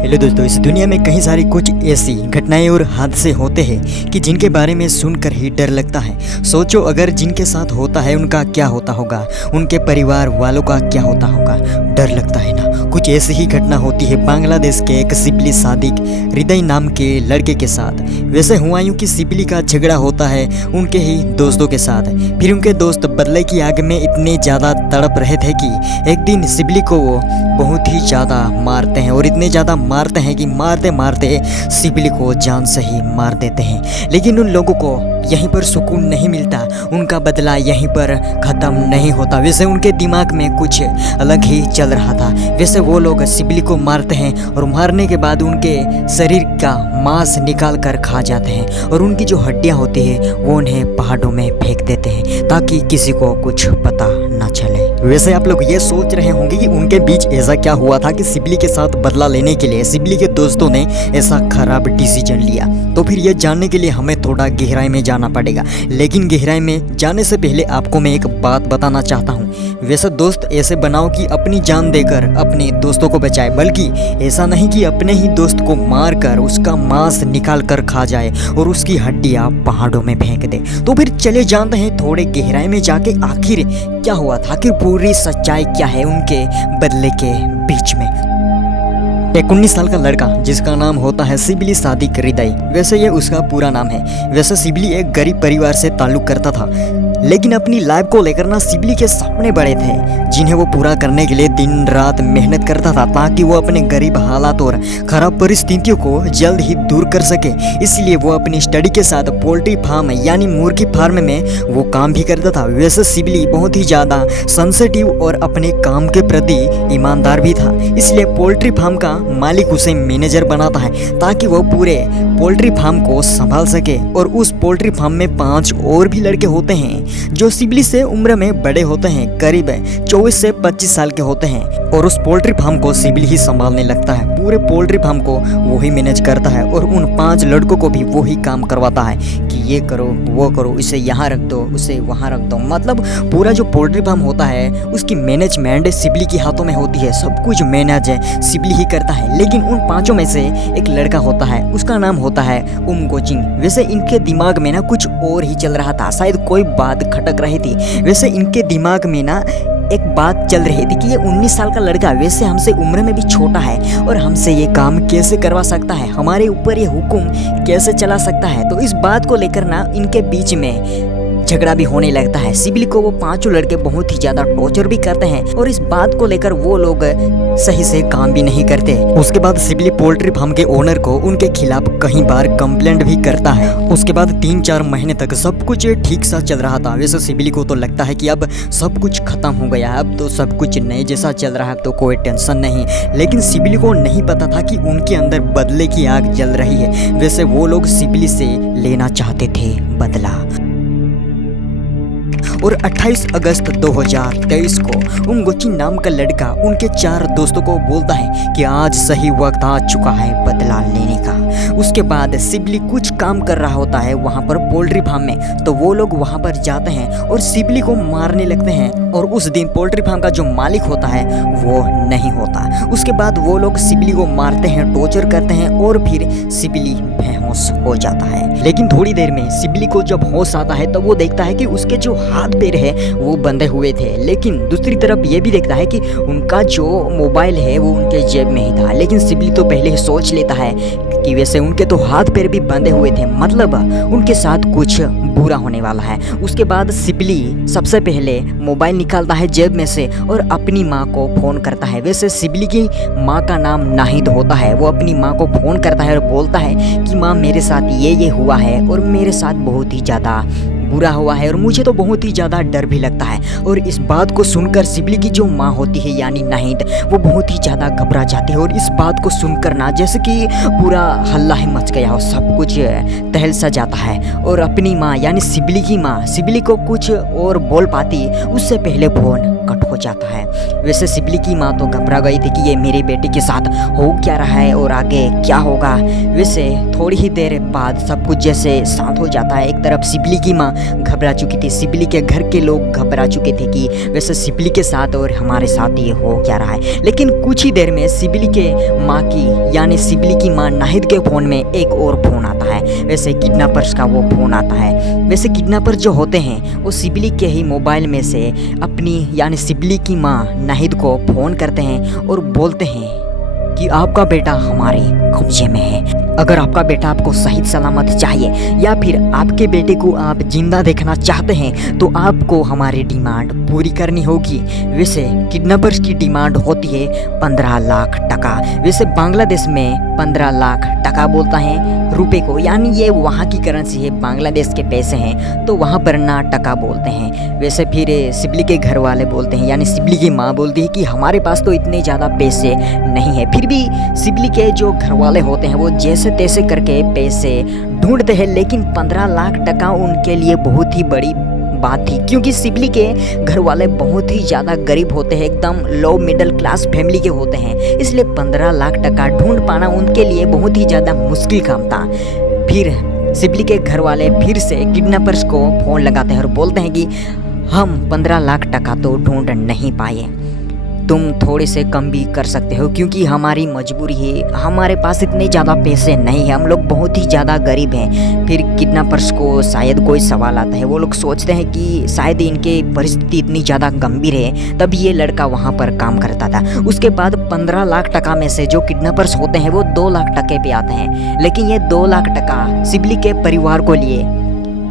Hello दोस्तों, इस दुनिया में कई सारी कुछ ऐसी घटनाएं और हादसे होते हैं कि जिनके बारे में सुनकर ही डर लगता है। सोचो अगर जिनके साथ होता है उनका क्या होता होगा, उनके परिवार वालों का क्या होता होगा। डर लगता है ना। कुछ ऐसी ही घटना होती है बांग्लादेश के एक सिबली सादिक हृदय नाम के लड़के के साथ। वैसे हुआ यूं कि सिबली का झगड़ा होता है उनके ही दोस्तों के साथ। फिर उनके दोस्त बदले की आग में इतने ज़्यादा तड़प रहे थे कि एक दिन सिबली को वो बहुत ही ज़्यादा मारते हैं और इतने ज़्यादा मारते हैं कि मारते मारते सिबली को जान से ही मार देते हैं। लेकिन उन लोगों को यहीं पर सुकून नहीं मिलता, उनका बदला यहीं पर ख़त्म नहीं होता। वैसे उनके दिमाग में कुछ अलग ही चल रहा था। वैसे वो लोग सिबली को मारते हैं और मारने के बाद उनके शरीर का मांस निकाल कर खा जाते हैं और उनकी जो हड्डियां होती है वो उन्हें पहाड़ों में फेंक देते हैं ताकि किसी को कुछ पता ना चले। वैसे आप लोग ये सोच रहे होंगे कि उनके बीच ऐसा क्या हुआ था कि सिबली के साथ बदला लेने के लिए सिबली के दोस्तों ने ऐसा खराब डिसीजन लिया। तो फिर ये जानने के लिए हमें थोड़ा गहराई में जाना पड़ेगा। लेकिन गहराई में जाने से पहले आपको मैं एक बात बताना चाहता हूँ। वैसे दोस्त ऐसे बनाओ कि अपनी जान देकर अपने दोस्तों को बचाए, बल्कि ऐसा नहीं कि अपने ही दोस्त को मार कर उसका मांस निकाल कर खा जाए और उसकी हड्डियाँ पहाड़ों में फेंक दे। तो फिर चले जानते हैं थोड़े गहराई में जाके आखिर क्या हुआ था, कि पूरी सच्चाई क्या है उनके बदले के बीच में। एक 19 साल का लड़का जिसका नाम होता है सिबली सादिक हृदय, वैसे ये उसका पूरा नाम है। वैसे सिबली एक गरीब परिवार से ताल्लुक करता था, लेकिन अपनी लाइफ को लेकर ना सिबली के सपने बड़े थे जिन्हें वो पूरा करने के लिए दिन रात मेहनत करता था ताकि वो अपने गरीब हालात और खराब परिस्थितियों को जल्द ही दूर कर सके। इसलिए वो अपनी स्टडी के साथ पोल्ट्री फार्म यानी मुर्गी फार्म में वो काम भी करता था। वैसे सिबली बहुत ही ज़्यादा सेंसिटिव और अपने काम के प्रति ईमानदार भी था, इसलिए पोल्ट्री फार्म का मालिक उसे मैनेजर बनाता है ताकि वो पूरे पोल्ट्री फार्म को संभाल सके। और उस पोल्ट्री फार्म में 5 और भी लड़के होते हैं जो सिबली से उम्र में बड़े होते हैं, करीब 24 से 25 साल के होते हैं। और उस पोल्ट्री फार्म को सिबली ही संभालने लगता है। पूरे पोल्ट्री फार्म को वो ही मैनेज करता है और उन 5 लड़कों को भी वो ही काम करवाता है कि ये करो वो करो, इसे यहाँ रख दो उसे वहाँ रख दो। मतलब पूरा जो पोल्ट्री फार्म होता है उसकी मैनेजमेंट सिबली के हाथों में होती है, सब कुछ मैनेज सिबली ही करता है। लेकिन उन 5 में से एक लड़का होता है, उसका नाम होता है गोचिंग। वैसे इनके दिमाग में ना कुछ और ही चल रहा था, शायद कोई बात खटक रही थी। वैसे इनके दिमाग में ना एक बात चल रही थी कि ये 19 साल का लड़का वैसे हमसे उम्र में भी छोटा है और हमसे ये काम कैसे करवा सकता है, हमारे ऊपर ये हुक्म कैसे चला सकता है। तो इस बात को लेकर ना इनके बीच में झगड़ा भी होने लगता है। सिबली को वो 5 लड़के बहुत ही ज़्यादा टॉर्चर भी करते हैं और इस बात को लेकर वो लोग सही से काम भी नहीं करते। उसके बाद सिबली पोल्ट्री फार्म के ओनर को उनके खिलाफ कई बार कंप्लेंट भी करता है। उसके बाद 3-4 महीने तक सब कुछ ठीक सा चल रहा था। वैसे सिबली को तो लगता है कि अब सब कुछ खत्म हो गया, अब तो सब कुछ नए जैसा चल रहा है, अब तो कोई टेंशन नहीं। लेकिन सिबली को नहीं पता था कि उनके अंदर बदले की आग जल रही है। वैसे वो लोग सिबली से लेना चाहते थे बदला। और 28 अगस्त 2023 को गोचिंग नाम का लड़का उनके 4 दोस्तों को बोलता है कि आज सही वक्त आ चुका है बदला लेने का। उसके बाद सिबली कुछ काम कर रहा होता है वहाँ पर पोल्ट्री फार्म में, तो वो लोग वहाँ पर जाते हैं और सिबली को मारने लगते हैं। और उस दिन पोल्ट्री फार्म का जो मालिक होता है वो नहीं होता। उसके बाद वो लोग सिबली को मारते हैं, टॉर्चर करते हैं और फिर सिबली बेहोश हो जाता है। लेकिन थोड़ी देर में सिबली को जब होश आता है तो वो देखता है कि उसके जो हाथ पैर है वो बंधे हुए थे। लेकिन दूसरी तरफ ये भी देखता है कि उनका जो मोबाइल है वो उनके जेब में ही था। लेकिन सिबली तो पहले ही सोच लेता है कि वैसे उनके तो हाथ पैर भी बंधे हुए थे, मतलब उनके साथ कुछ बुरा होने वाला है। उसके बाद सिबली सबसे पहले मोबाइल निकालता है जेब में से और अपनी माँ को फ़ोन करता है। वैसे सिबली की माँ का नाम नाहिद होता है। वो अपनी माँ को फ़ोन करता है और बोलता है कि माँ मेरे साथ ये हुआ है और मेरे साथ बहुत ही ज़्यादा बुरा हुआ है और मुझे तो बहुत ही ज़्यादा डर भी लगता है। और इस बात को सुनकर सिबली की जो माँ होती है यानी नाहिद, वो बहुत ही ज़्यादा घबरा जाती है। और इस बात को सुनकर ना जैसे कि पूरा हल्ला ही मच गया हो, सब कुछ तहल सा जाता है। और अपनी माँ यानी सिबली की माँ सिबली को कुछ और बोल पाती उससे पहले फ़ोन कट हो जाता है। वैसे सिबली की माँ तो घबरा गई थी कि ये मेरे बेटे के साथ हो क्या रहा है और आगे क्या होगा। वैसे थोड़ी ही देर बाद सब कुछ जैसे शांत हो जाता है। एक तरफ सिबली की माँ घबरा चुकी थी, सिबली के घर के लोग घबरा चुके थे कि वैसे सिबली के साथ और हमारे साथ ये हो क्या रहा है। लेकिन कुछ ही देर में सिबली के माँ की यानी सिबली की माँ नाहिद के फ़ोन में एक और फ़ोन आता है। वैसे किडनैपर्स का वो फ़ोन आता है। वैसे किडनैपर जो होते हैं वो सिबली के ही मोबाइल में से अपनी यानी सिबली की माँ नाहिद को फ़ोन करते हैं और बोलते हैं कि आपका बेटा हमारे कब्जे में है। अगर आपका बेटा आपको सही सलामत चाहिए या फिर आपके बेटे को आप जिंदा देखना चाहते हैं तो आपको हमारी डिमांड पूरी करनी होगी। वैसे किडनैपर्स की डिमांड होती है 15 लाख टका। वैसे बांग्लादेश में 15 लाख टका बोलता है रुपए को, यानी ये वहाँ की करेंसी है, बांग्लादेश के पैसे हैं तो वहाँ पर ना टका बोलते हैं। वैसे फिर सिबली के घर वाले बोलते हैं यानी सिबली की माँ बोलती है कि हमारे पास तो इतने ज़्यादा पैसे नहीं है। फिर भी सिबली के जो घर वाले होते हैं वो जैसे तैसे करके पैसे ढूंढते हैं, लेकिन 15 लाख टका उनके लिए बहुत ही बड़ी बात थी, क्योंकि सिबली के घर वाले बहुत ही ज़्यादा गरीब होते हैं, एकदम लो मिडिल क्लास फैमिली के होते हैं। इसलिए 15 लाख टका ढूंढ पाना उनके लिए बहुत ही ज़्यादा मुश्किल काम था। फिर सिबली के घर वाले फिर से किडनैपर्स को फ़ोन लगाते हैं और बोलते हैं कि हम 15 लाख टका तो ढूंढ नहीं पाए, तुम थोड़े से कम भी कर सकते हो क्योंकि हमारी मजबूरी है, हमारे पास इतने ज़्यादा पैसे नहीं हैं, हम लोग बहुत ही ज़्यादा गरीब हैं। फिर किडनैपर्स को शायद कोई सवाल आता है, वो लोग सोचते हैं कि शायद इनके परिस्थिति इतनी ज़्यादा गंभीर है तभी ये लड़का वहाँ पर काम करता था। उसके बाद 15 लाख टका में से जो किडनैपर्स होते हैं वो 2 लाख टके पे आते हैं, लेकिन ये 2 लाख टका सिबली के परिवार को लिए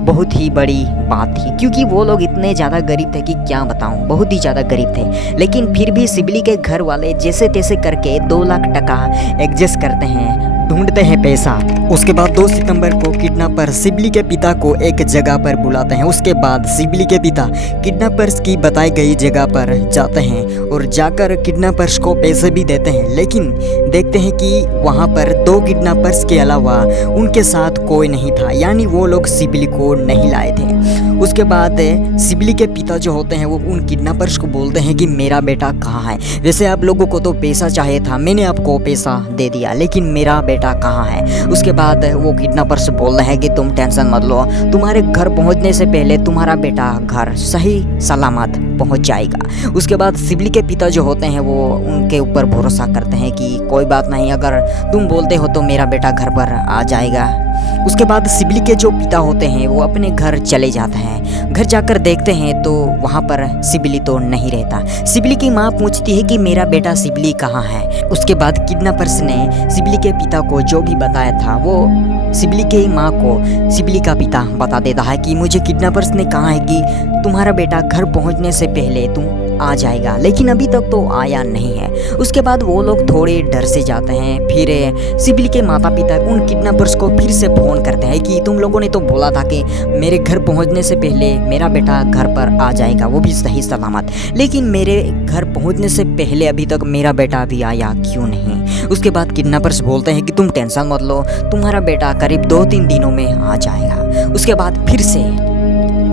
बहुत ही बड़ी बात थी, क्योंकि वो लोग इतने ज़्यादा गरीब थे कि क्या बताऊं, बहुत ही ज़्यादा गरीब थे। लेकिन फिर भी सिबली के घर वाले जैसे तैसे करके 2 लाख टका एडजस्ट करते हैं, ढूंढते हैं पैसा। उसके बाद 2 सितंबर को किडनैपर सिबली के पिता को एक जगह पर बुलाते हैं। उसके बाद सिबली के पिता किडनैपर्स की बताई गई जगह पर जाते हैं और जाकर किडनैपर्स को पैसे भी देते हैं, लेकिन देखते हैं कि वहाँ पर 2 किडनैपर्स के अलावा उनके साथ कोई नहीं था, यानी वो लोग सिबली को नहीं लाए थे। उसके बाद सिबली के पिता जो होते हैं वो उन किडनैपर्स को बोलते हैं कि मेरा बेटा कहाँ है। वैसे आप लोगों को तो पैसा चाहिए था, मैंने आपको पैसा दे दिया, लेकिन मेरा बेटा कहाँ है। उसके बाद वो किडनैपर्स बोल रहे हैं कि तुम टेंशन मत लो, तुम्हारे घर पहुंचने से पहले तुम्हारा बेटा घर सही सलामत पहुंच जाएगा। उसके बाद सिबली के पिता जो होते हैं वो उनके ऊपर भरोसा करते हैं कि कोई बात नहीं, अगर तुम बोलते हो तो मेरा बेटा घर पर आ जाएगा। उसके बाद सिबली के जो पिता होते हैं वो अपने घर चले जाते हैं। घर जाकर देखते हैं तो वहाँ पर सिबली तो नहीं रहता। सिबली की माँ पूछती है कि मेरा बेटा सिबली कहाँ है। उसके बाद किडनैपर्स ने सिबली के पिता को जो भी बताया था वो सिबली के माँ को सिबली का पिता बता देता है कि मुझे किडनैपर्स ने कहा है कि तुम्हारा बेटा घर पहुँचने से पहले तुम आ जाएगा, लेकिन अभी तक तो आया नहीं है। उसके बाद वो लोग थोड़े डर से जाते हैं। फिर सिबली के माता पिता उन किडनैपर्स को फिर से फ़ोन करते हैं कि तुम लोगों ने तो बोला था कि मेरे घर पहुंचने से पहले मेरा बेटा घर पर आ जाएगा, वो भी सही सलामत, लेकिन मेरे घर पहुंचने से पहले अभी तक मेरा बेटा अभी आया क्यों नहीं। उसके बाद किडनैपर्स बोलते हैं कि तुम टेंशन मत लो, तुम्हारा बेटा करीब 2-3 दिनों में आ जाएगा। उसके बाद फिर से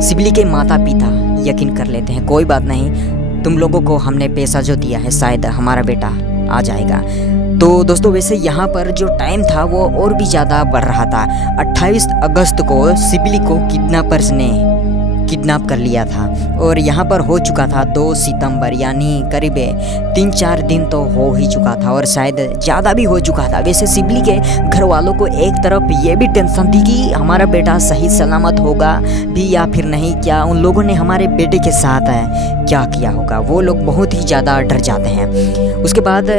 सिबली के माता पिता यकीन कर लेते हैं, कोई बात नहीं, तुम लोगों को हमने पैसा जो दिया है शायद हमारा बेटा आ जाएगा। तो दोस्तों वैसे यहाँ पर जो टाइम था वो और भी ज़्यादा बढ़ रहा था। 28 अगस्त को सिबली को किडनैपर्स ने किडनैप कर लिया था और यहाँ पर हो चुका था 2 सितंबर, यानी करीब 3-4 दिन तो हो ही चुका था और शायद ज़्यादा भी हो चुका था। वैसे सिबली के घर वालों को एक तरफ ये भी टेंशन थी कि हमारा बेटा सही सलामत होगा भी या फिर नहीं, क्या उन लोगों ने हमारे बेटे के साथ क्या किया होगा। वो लोग बहुत ही ज़्यादा डर जाते हैं। उसके बाद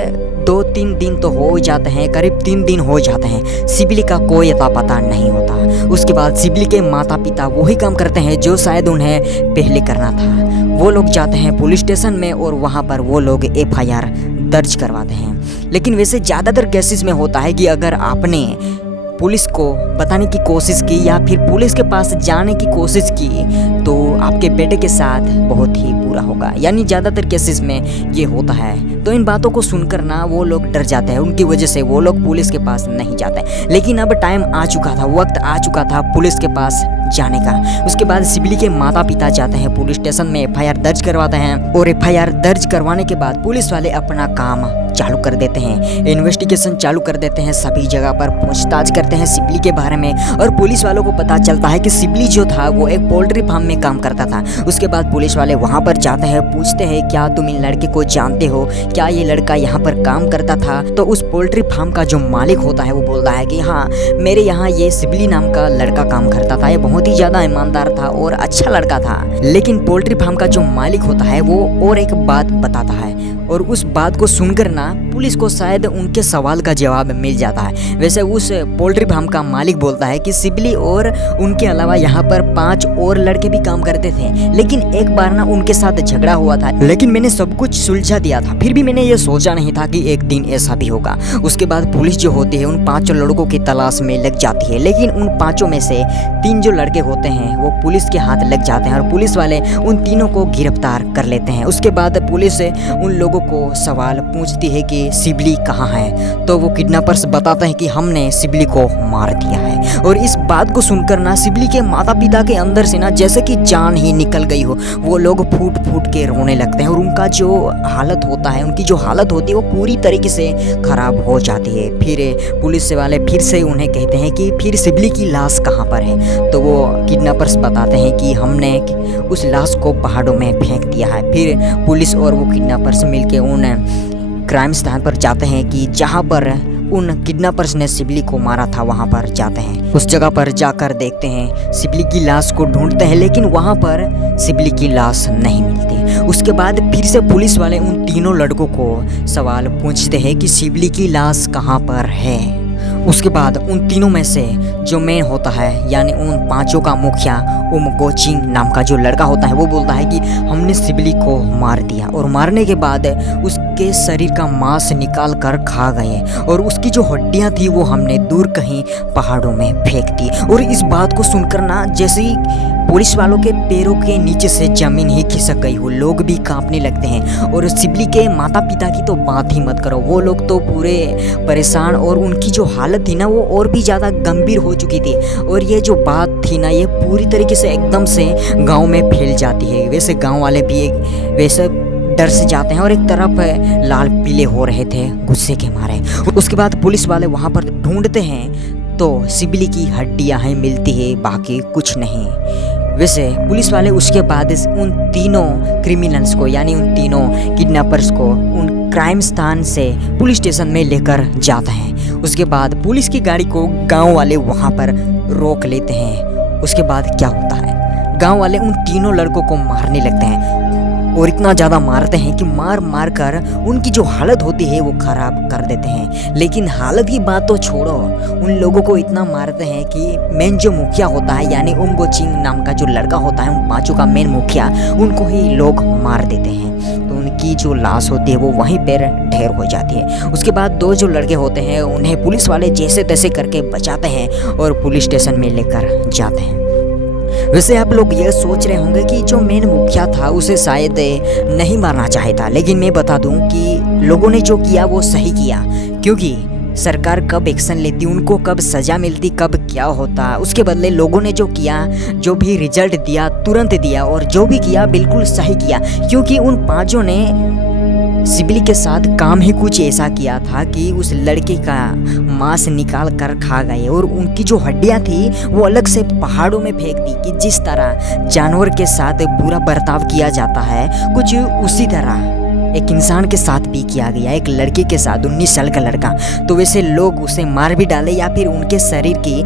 2-3 दिन तो हो जाते हैं, करीब 3 दिन हो जाते हैं, सिबली का कोई अता पता नहीं होता। उसके बाद सिबली के माता पिता वही काम करते हैं जो शायद उन्हें पहले करना था। वो लोग जाते हैं पुलिस स्टेशन में और वहाँ पर वो लोग FIR दर्ज करवाते हैं। लेकिन वैसे ज़्यादातर केसेस में होता है कि अगर आपने पुलिस को बताने की कोशिश की या फिर पुलिस के पास जाने की कोशिश की तो आपके बेटे के साथ बहुत ही बुरा होगा, यानी ज़्यादातर केसेस में ये होता है। तो इन बातों को सुनकर ना वो लोग डर जाते हैं, उनकी वजह से वो लोग पुलिस के पास नहीं जाते। लेकिन अब टाइम आ चुका था, वक्त आ चुका था पुलिस के पास जाने का। उसके बाद सिबली के माता पिता जाते हैं पुलिस स्टेशन में, एफआईआर दर्ज करवाते हैं और एफआईआर दर्ज करवाने के बाद पुलिस वाले अपना काम चालू कर देते हैं, इन्वेस्टिगेशन चालू कर देते हैं, सभी जगह पर पूछताछ करते हैं सिबली के बारे में। और पुलिस वालों को पता चलता है कि सिबली जो था वो एक पोल्ट्री फार्म में काम करता था। उसके बाद पुलिस वाले वहाँ पर जाते हैं, पूछते हैं क्या तुम इन लड़के को जानते हो, क्या ये लड़का यहाँ पर काम करता था। तो उस पोल्ट्री फार्म का जो मालिक होता है वो बोलता है कि हाँ, मेरे यहाँ ये सिबली नाम का लड़का काम करता था, ये बहुत ही ज़्यादा ईमानदार था और अच्छा लड़का था। लेकिन पोल्ट्री फार्म का जो मालिक होता है वो और एक बात बताता है और उस बात को सुनकर ना पुलिस को शायद उनके सवाल का जवाब मिल जाता है। वैसे उस पोल्ट्री फार्म का मालिक बोलता है कि सिबली और उनके अलावा यहाँ पर 5 और लड़के भी काम करते थे, लेकिन एक बार ना उनके साथ झगड़ा हुआ था, लेकिन मैंने सब कुछ सुलझा दिया था। फिर भी मैंने ये सोचा नहीं था कि एक दिन ऐसा भी होगा। उसके बाद पुलिस जो होती है उन 5 लड़कों की तलाश में लग जाती है, लेकिन उन 5 में से 3 जो लड़के होते हैं वो पुलिस के हाथ लग जाते हैं और पुलिस वाले उन तीनों को गिरफ्तार कर लेते हैं। उसके बाद पुलिस उन लोगों को सवाल पूछती है कि सिबली कहाँ है, तो वो किडनैपर्स बताते हैं कि हमने सिबली को मार दिया है। और इस बात को सुनकर ना सिबली के माता पिता के अंदर से ना जैसे कि जान ही निकल गई हो, वो लोग फूट फूट के रोने लगते हैं और उनका जो हालत होता है, उनकी जो हालत होती है वो पूरी तरीके से खराब हो जाती है। फिर पुलिस वाले फिर से उन्हें कहते हैं कि फिर सिबली की लाश कहाँ पर है, तो वो किडनैपर्स बताते हैं कि हमने उस लाश को पहाड़ों में फेंक दिया है। फिर पुलिस और वो किडनैपर्स मिलके उन क्राइम स्थान पर जाते हैं कि जहाँ पर उन किडनैपर्स ने सिबली को मारा था, वहाँ पर जाते हैं। उस जगह पर जाकर देखते हैं, सिबली की लाश को ढूंढते हैं, लेकिन वहाँ पर सिबली की लाश नहीं मिलती। उसके बाद फिर से पुलिस वाले उन तीनों लड़कों को सवाल पूछते हैं कि सिबली की लाश कहाँ पर है। उसके बाद उन तीनों में से जो मेन होता है, यानी उन 5 का मुखिया गोचिंग नाम का जो लड़का होता है, वो बोलता है कि हमने सिबली को मार दिया और मारने के बाद उसके शरीर का मांस निकाल कर खा गए और उसकी जो हड्डियां थी वो हमने दूर कहीं पहाड़ों में फेंक दी। और इस बात को सुनकर ना जैसे ही पुलिस वालों के पैरों के नीचे से जमीन ही खिसक गई, वो लोग भी कांपने लगते हैं। और सिबली के माता पिता की तो बात ही मत करो, वो लोग तो पूरे परेशान और उनकी जो हालत थी ना वो और भी ज़्यादा गंभीर हो चुकी थी। और ये जो बात थी ना ये पूरी तरीके से एकदम से गांव में फैल जाती है। वैसे गांव वाले भी वैसे डर से जाते हैं और एक तरफ लाल पीले हो रहे थे गुस्से के मारे। उसके बाद पुलिस वाले वहाँ पर ढूंढते हैं तो सिबली की हड्डियाँ ही मिलती है, बाकी कुछ नहीं। वैसे पुलिस वाले उसके बाद उन तीनों क्रिमिनल्स को, यानी उन तीनों किडनैपर्स को उन क्राइम स्थान से पुलिस स्टेशन में लेकर जाते हैं। उसके बाद पुलिस की गाड़ी को गांव वाले वहां पर रोक लेते हैं। उसके बाद क्या होता है, गांव वाले उन तीनों लड़कों को मारने लगते हैं और इतना ज़्यादा मारते हैं कि मार मार कर उनकी जो हालत होती है वो ख़राब कर देते हैं। लेकिन हालत की बात तो छोड़ो, उन लोगों को इतना मारते हैं कि मेन जो मुखिया होता है, यानी गोचिंग नाम का जो लड़का होता है, उन 5 का मेन मुखिया, उनको ही लोग मार देते हैं। तो उनकी जो लाश होती है वो वहीं पर ढेर हो जाती है। उसके बाद 2 जो लड़के होते हैं उन्हें पुलिस वाले जैसे तैसे करके बचाते हैं और पुलिस स्टेशन में लेकर जाते हैं। वैसे आप लोग ये सोच रहे होंगे कि जो मेन मुखिया था उसे शायद नहीं मारना चाहता, लेकिन मैं बता दूं कि लोगों ने जो किया वो सही किया, क्योंकि सरकार कब एक्शन लेती, उनको कब सज़ा मिलती, कब क्या होता, उसके बदले लोगों ने जो किया, जो भी रिजल्ट दिया तुरंत दिया और जो भी किया बिल्कुल सही किया। क्योंकि उन 5 ने सिबली के साथ काम ही कुछ ऐसा किया था कि उस लड़के का मांस निकाल कर खा गए और उनकी जो हड्डियां थी वो अलग से पहाड़ों में फेंक दी। कि जिस तरह जानवर के साथ बुरा बर्ताव किया जाता है, कुछ उसी तरह एक इंसान के साथ भी किया गया, एक लड़के के साथ, 19 साल का लड़का। तो वैसे लोग उसे मार भी डाले या फिर उनके शरीर की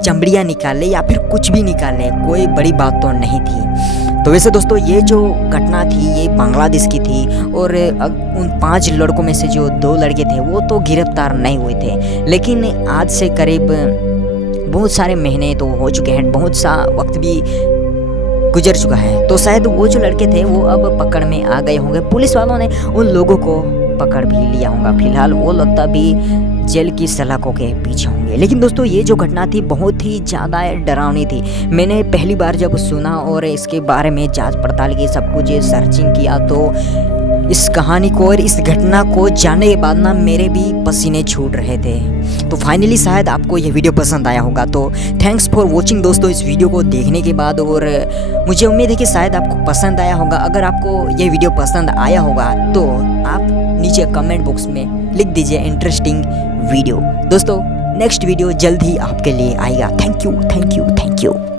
चमड़ियाँ निकाले या फिर कुछ भी निकाले, कोई बड़ी बात तो नहीं थी। तो वैसे दोस्तों ये जो घटना थी ये बांग्लादेश की थी और उन 5 लड़कों में से जो 2 लड़के थे वो तो गिरफ्तार नहीं हुए थे, लेकिन आज से करीब बहुत सारे महीने तो हो चुके हैं, बहुत सा वक्त भी गुजर चुका है। तो शायद वो जो लड़के थे वो अब पकड़ में आ गए होंगे, पुलिस वालों ने उन लोगों को पकड़ भी लिया होगा। फिलहाल वो लगता भी जेल की सलाखों के पीछे होंगे। लेकिन दोस्तों ये जो घटना थी बहुत ही ज़्यादा डरावनी थी। मैंने पहली बार जब सुना और इसके बारे में जांच पड़ताल की, सब कुछ सर्चिंग किया, तो इस कहानी को और इस घटना को जानने के बाद ना मेरे भी पसीने छूट रहे थे। तो फाइनली शायद आपको ये वीडियो पसंद आया होगा। तो थैंक्स फॉर वॉचिंग दोस्तों इस वीडियो को देखने के बाद, और मुझे उम्मीद है कि शायद आपको पसंद आया होगा। अगर आपको ये वीडियो पसंद आया होगा तो आप नीचे कमेंट बॉक्स में लिख दीजिए इंटरेस्टिंग वीडियो। दोस्तों नेक्स्ट वीडियो जल्द ही आपके लिए आएगा। Thank you.